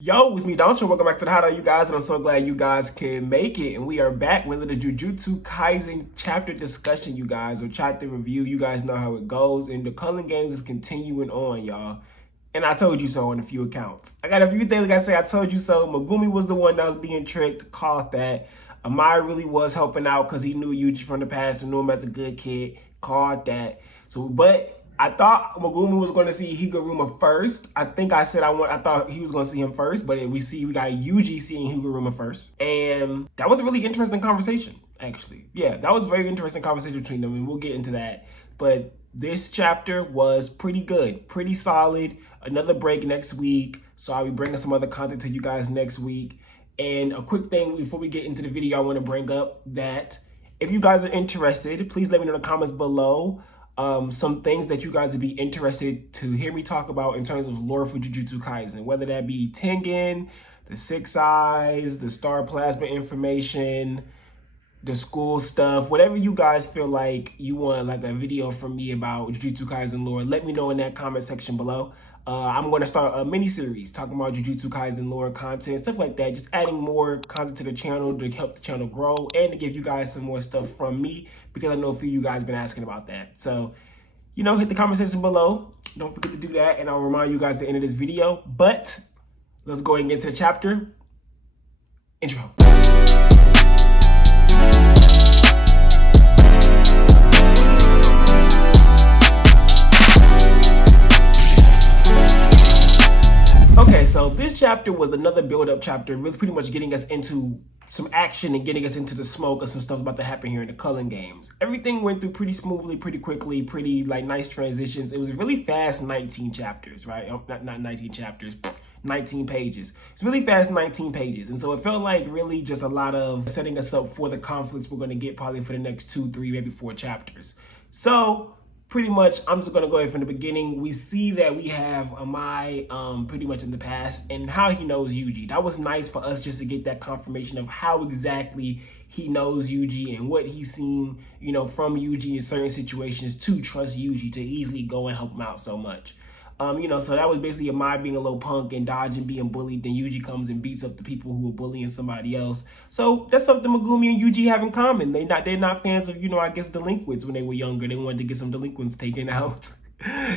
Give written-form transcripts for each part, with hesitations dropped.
Yo, it's me, Doncho. Welcome back to the Hideout, you guys, and I'm so glad you guys can make it. And we are back with the Jujutsu Kaisen chapter discussion, you guys, or chapter review. You guys know how it goes, and the Culling Games is continuing on, y'all. And I told you so on a few accounts. I got a few things I gotta say. I told you so. Megumi was the one that was being tricked, caught that. Amai really was helping out because he knew Yuji from the past and knew him as a good kid. Caught that. But I thought Megumi was going to see Higaruma first. I think I said I thought he was going to see him first, but we got Yuji seeing Higaruma first. And that was a really interesting conversation, actually. Yeah, that was a very interesting conversation between them, and we'll get into that. But this chapter was pretty good, pretty solid. Another break next week, so I'll be bringing some other content to you guys next week. And a quick thing before we get into the video, I want to bring up that if you guys are interested, please let me know in the comments below some things that you guys would be interested to hear me talk about in terms of lore for Jujutsu Kaisen, whether that be Tengen, the Six Eyes, the Star Plasma information, the school stuff, whatever you guys feel like you want like a video from me about Jujutsu Kaisen lore, let me know in that comment section below. I'm going to start a mini-series talking about Jujutsu Kaisen lore content, stuff like that, just adding more content to the channel to help the channel grow and to give you guys some more stuff from me because I know a few of you guys been asking about that. So, you know, hit the comment section below. Don't forget to do that, and I'll remind you guys at the end of this video. But let's go ahead and get to the chapter. Intro. Okay, so this chapter was another build-up chapter, really pretty much getting us into some action and getting us into the smoke of some stuff about to happen here in the Culling Games. Everything went through pretty smoothly, pretty quickly, pretty like nice transitions. It was a really fast 19 chapters, right? Not 19 chapters, 19 pages. It's really fast 19 pages. And so it felt like really just a lot of setting us up for the conflicts we're going to get probably for the next 2, 3, maybe 4 chapters. So pretty much, I'm just going to go ahead from the beginning. We see that we have Amai pretty much in the past and how he knows Yuji. That was nice for us just to get that confirmation of how exactly he knows Yuji and what he's seen, you know, from Yuji in certain situations to trust Yuji to easily go and help him out so much. You know, so that was basically Amai being a little punk and dodging, being bullied. Then Yuji comes and beats up the people who were bullying somebody else. So that's something Megumi and Yuji have in common. They're not fans of, you know, I guess delinquents when they were younger. They wanted to get some delinquents taken out.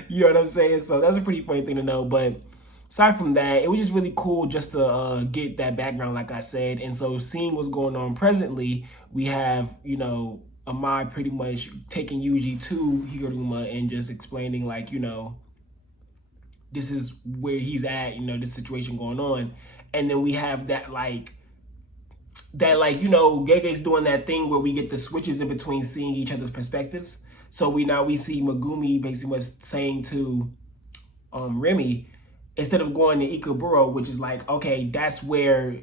You know what I'm saying? So that's a pretty funny thing to know. But aside from that, it was just really cool just to get that background, like I said. And so seeing what's going on presently, we have, you know, Amai pretty much taking Yuji to Higaruma and just explaining, like, you know, this is where he's at, you know, this situation going on. And then we have that, you know, Gege's doing that thing where we get the switches in between seeing each other's perspectives. So we see Megumi basically was saying to Remi, instead of going to Ikeburo, which is like, okay, that's where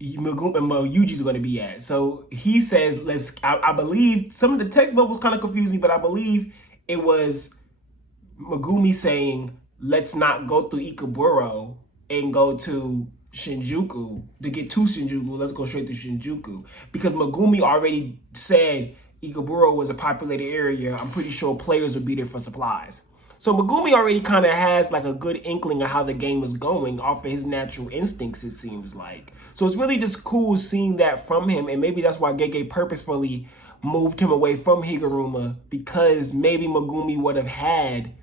Yuji's going to be at. So he says, I believe, some of the text bubbles kind of confused me, but I believe it was Megumi saying, let's not go through Ikeburo and go to Shinjuku. To get to Shinjuku, let's go straight to Shinjuku. Because Megumi already said Ikeburo was a populated area. I'm pretty sure players would be there for supplies. So Megumi already kind of has like a good inkling of how the game is going off of his natural instincts, it seems like. So it's really just cool seeing that from him. And maybe that's why Gege purposefully moved him away from Higaruma, because maybe Megumi would have had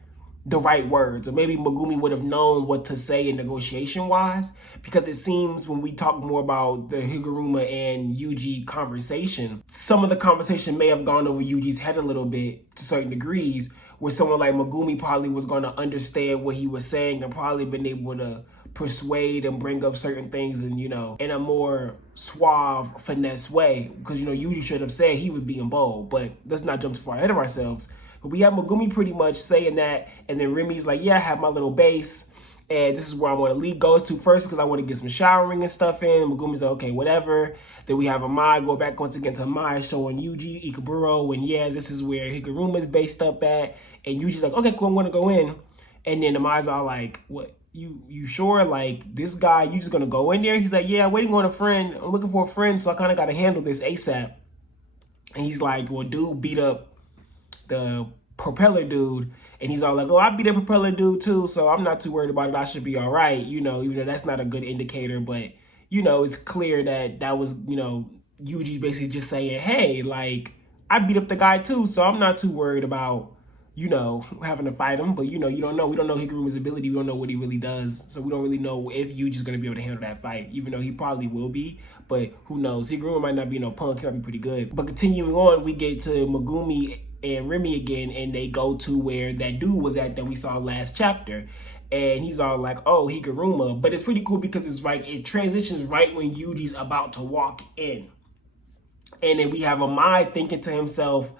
the right words, or maybe Megumi would have known what to say in negotiation wise, because it seems when we talk more about the Higaruma and Yuji conversation, some of the conversation may have gone over Yuji's head a little bit to certain degrees, where someone like Megumi probably was going to understand what he was saying and probably been able to persuade and bring up certain things and, you know, in a more suave, finesse way, because, you know, Yuji should have said he was being bold, but let's not jump too far ahead of ourselves. But we have Megumi pretty much saying that, and then Remi's like, yeah, I have my little base, and this is where I want to lead goes to first because I want to get some showering and stuff in. Megumi's like, okay, whatever. Then we have Amai go back once again to Amai showing Yuji, Ikeburo, and yeah, this is where Higaruma's based up at. And Yuji's like, okay, cool, I'm going to go in. And then Amai's all like, what, you sure? Like, this guy, you just going to go in there? He's like, yeah, waiting on a friend. I'm looking for a friend, so I kind of got to handle this ASAP. And he's like, well, dude beat up the propeller dude, and he's all like, oh, I beat a propeller dude too, so I'm not too worried about it. I should be all right, even though that's not a good indicator, but it's clear that was, Yuji basically just saying, hey, like, I beat up the guy too, so I'm not too worried about, having to fight him. But you don't know. We don't know Higuruma's ability. We don't know what he really does. So we don't really know if Yuji's gonna be able to handle that fight, even though he probably will be. But who knows? Higuruma might not be no punk, he might be pretty good. But continuing on, we get to Megumi and Remi again, and they go to where that dude was at that we saw last chapter. And he's all like, oh, Higaruma. But it's pretty cool because it's like it transitions right when Yuji's about to walk in. And then we have Amai thinking to himself,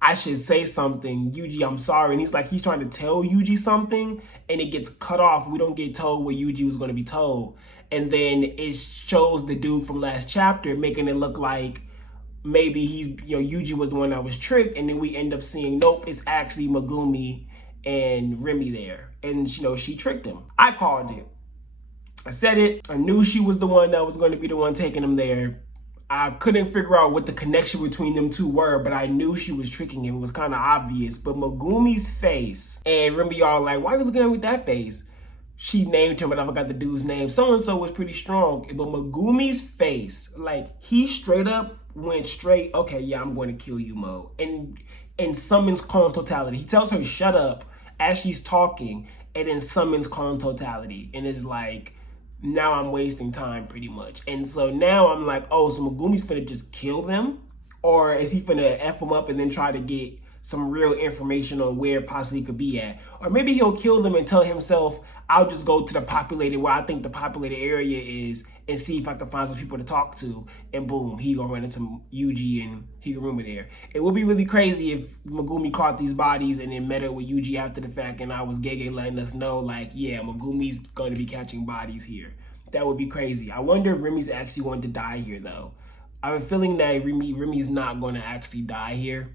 I should say something. Yuji, I'm sorry. And he's trying to tell Yuji something, and it gets cut off. We don't get told what Yuji was going to be told. And then it shows the dude from last chapter, making it look like maybe Yuji was the one that was tricked. And then we end up seeing, nope, it's actually Megumi and Remi there. And, she tricked him. I called it. I said it. I knew she was the one that was going to be the one taking him there. I couldn't figure out what the connection between them two were, but I knew she was tricking him. It was kind of obvious. But Megumi's face, and Remi all like, why are you looking at me with that face? She named him, but I forgot the dude's name. So-and-so was pretty strong. But Megumi's face, like, he straight up went straight, okay, yeah, I'm going to kill you, Mo. And summons calm totality. He tells her, shut up, as she's talking, and then summons calm totality. And it's like, now I'm wasting time pretty much. And so now I'm like, oh, so Megumi's finna just kill them? Or is he finna F them up and then try to get some real information on where possibly could be at? Or maybe he'll kill them and tell himself, I'll just go to the populated, where I think the populated area is, and see if I can find some people to talk to. And boom, he gonna run into Yuji and Higaruma there. It would be really crazy if Megumi caught these bodies and then met up with Yuji after the fact, and I was Gege letting us know, like, yeah, Megumi's going to be catching bodies here. That would be crazy. I wonder if Remi's actually going to die here, though. I have a feeling that Remi's not going to actually die here.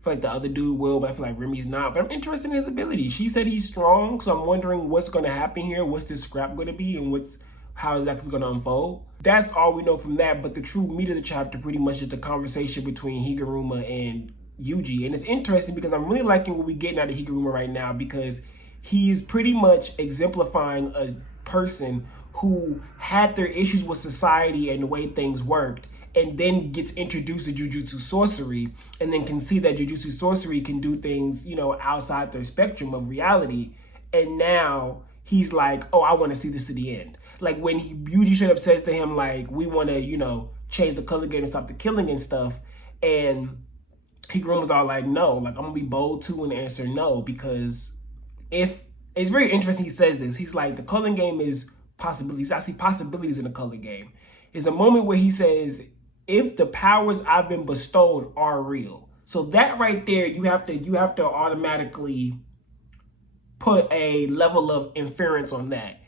I feel like the other dude will, but I feel like Remi's not. But I'm interested in his ability. She said he's strong, so I'm wondering what's going to happen here. What's this scrap going to be, and how exactly going to unfold. That's all we know from that. But the true meat of the chapter pretty much is the conversation between Higaruma and Yuji. And it's interesting because I'm really liking what we're getting out of Higaruma right now, because he is pretty much exemplifying a person who had their issues with society and the way things worked, and then gets introduced to Jujutsu sorcery, and then can see that Jujutsu sorcery can do things, outside the spectrum of reality. And now he's like, oh, I want to see this to the end. Like when Yuji straight up says to him, like, we want to, change the color game and stop the killing and stuff. And Higuruma's all like, no, like, I'm going to be bold too and answer no, because if it's very interesting he says this. He's like, the culling game is possibilities. I see possibilities in the color game. Is a moment where he says, if the powers I've been bestowed are real. So that right there, you have to automatically put a level of inference on that.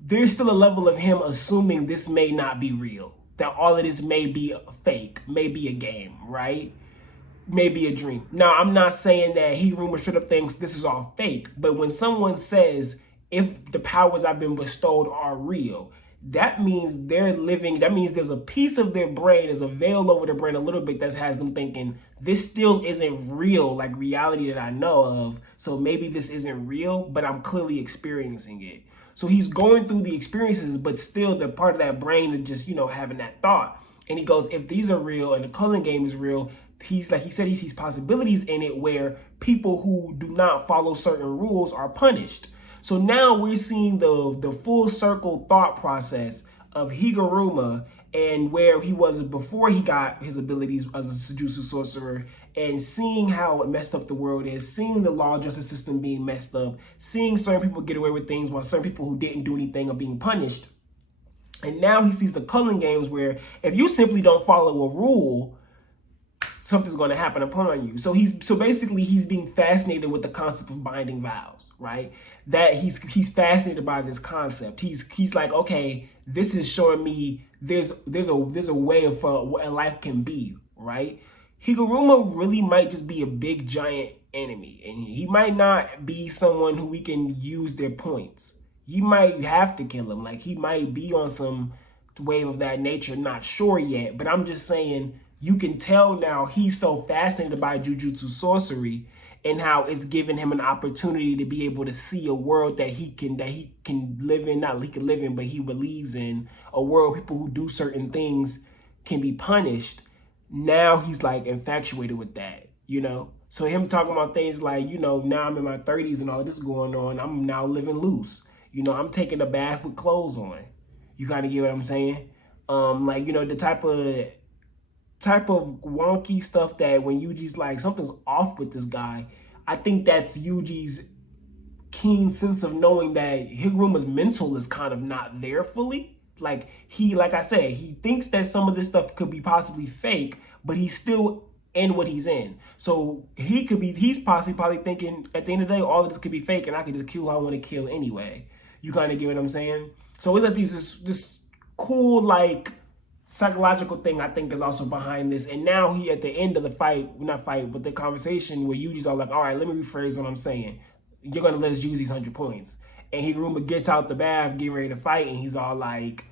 There's still a level of him assuming this may not be real. That all of this may be a fake, may be a game, right? May be a dream. Now, I'm not saying that Higaruma straight up thinks this is all fake, but when someone says, if the powers I've been bestowed are real, that means they're living, that means there's a piece of their brain, there's a veil over their brain a little bit that has them thinking, this still isn't real, like reality that I know of, so maybe this isn't real, but I'm clearly experiencing it. So he's going through the experiences, but still the part of that brain is just, having that thought. And he goes, if these are real and the culling game is real, he said he sees possibilities in it where people who do not follow certain rules are punished. So now we're seeing the full circle thought process of Higaruma and where he was before he got his abilities as a Jujutsu sorcerer, and seeing how messed up the world is, seeing the law justice system being messed up, seeing certain people get away with things while certain people who didn't do anything are being punished. And now he sees the culling games where if you simply don't follow a rule, something's going to happen upon you. So basically he's being fascinated with the concept of binding vows, right? That he's fascinated by this concept. He's like, okay, this is showing me there's a way of what a life can be, right? Higaruma really might just be a big giant enemy, and he might not be someone who we can use their points. You might have to kill him. Like, he might be on some wave of that nature, not sure yet, but I'm just saying, you can tell now he's so fascinated by Jujutsu sorcery and how it's given him an opportunity to be able to see a world that he can live in, not he can live in, but he believes in, a world where people who do certain things can be punished. Now he's like infatuated with that, you know? So him talking about things like, you know, now I'm in my 30s and all this is going on, I'm now living loose. You know, I'm taking a bath with clothes on. You kind of get what I'm saying? Like, you know, the type of wonky stuff that when Yuji's like, something's off with this guy, I think that's Yuji's keen sense of knowing that Higuruma's mental is kind of not there fully. Like I said, he thinks that some of this stuff could be possibly fake, but he's still in what he's in. So he's probably thinking at the end of the day, all of this could be fake and I could just kill who I want to kill anyway. You kind of get what I'm saying? So it's like this cool, like, psychological thing I think is also behind this. And now he at the end of the fight, not fight, but the conversation where Yuji's all like, all right, let me rephrase what I'm saying. You're going to let us use these 100 points. And Higaruma gets out the bath, getting ready to fight, and he's all like,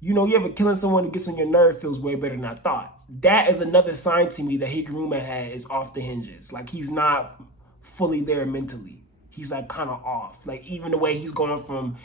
you know, you ever killing someone who gets on your nerve feels way better than I thought. That is another sign to me that Higaruma is off the hinges. Like, he's not fully there mentally. He's like kind of off. Like, even the way he was going from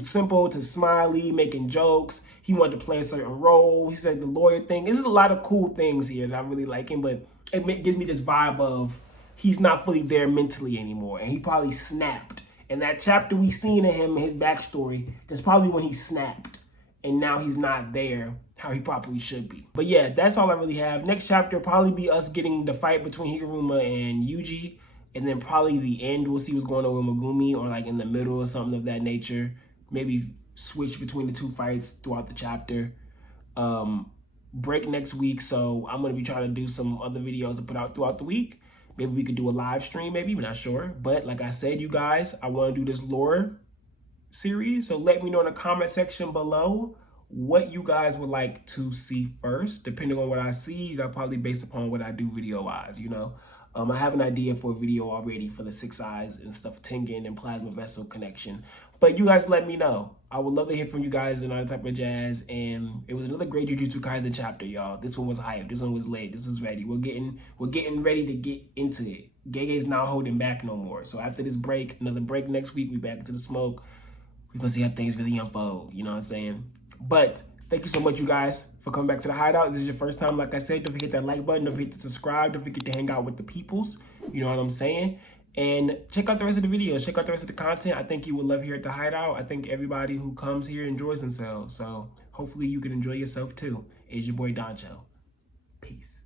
simple to smiley, making jokes. He wanted to play a certain role. He said the lawyer thing. This is a lot of cool things here that I really like him, but it gives me this vibe of he's not fully there mentally anymore, and he probably snapped. And that chapter we seen of him, his backstory, that's probably when he snapped, and now he's not there how he probably should be. But yeah, that's all I really have. Next chapter will probably be us getting the fight between Higaruma and Yuji. And then probably the end, we'll see what's going on with Megumi, or like in the middle or something of that nature. Maybe switch between the two fights throughout the chapter. Break next week, so I'm going to be trying to do some other videos to put out throughout the week. Maybe we could do a live stream, maybe, we're not sure. But like I said, you guys, I want to do this lore series. So let me know in the comment section below what you guys would like to see first. Depending on what I see, that'll probably based upon what I do video-wise, you know. I have an idea for a video already for the 6 eyes and stuff, Tengen and plasma vessel connection. But you guys let me know. I would love to hear from you guys and all that type of jazz. And it was another great Jujutsu Kaisen chapter, y'all. This one was hype. This one was late. This was ready. We're getting ready to get into it. Gege's not holding back no more. So after this break, another break next week, we back into the smoke. We're gonna see how things really unfold. You know what I'm saying? But thank you so much, you guys, for coming back to the Hideout. If this is your first time, like I said, don't forget that like button. Don't forget to subscribe. Don't forget to hang out with the peoples. You know what I'm saying? And check out the rest of the videos. Check out the rest of the content. I think you will love here at the Hideout. I think everybody who comes here enjoys themselves. So hopefully you can enjoy yourself too. It's your boy Doncho. Peace.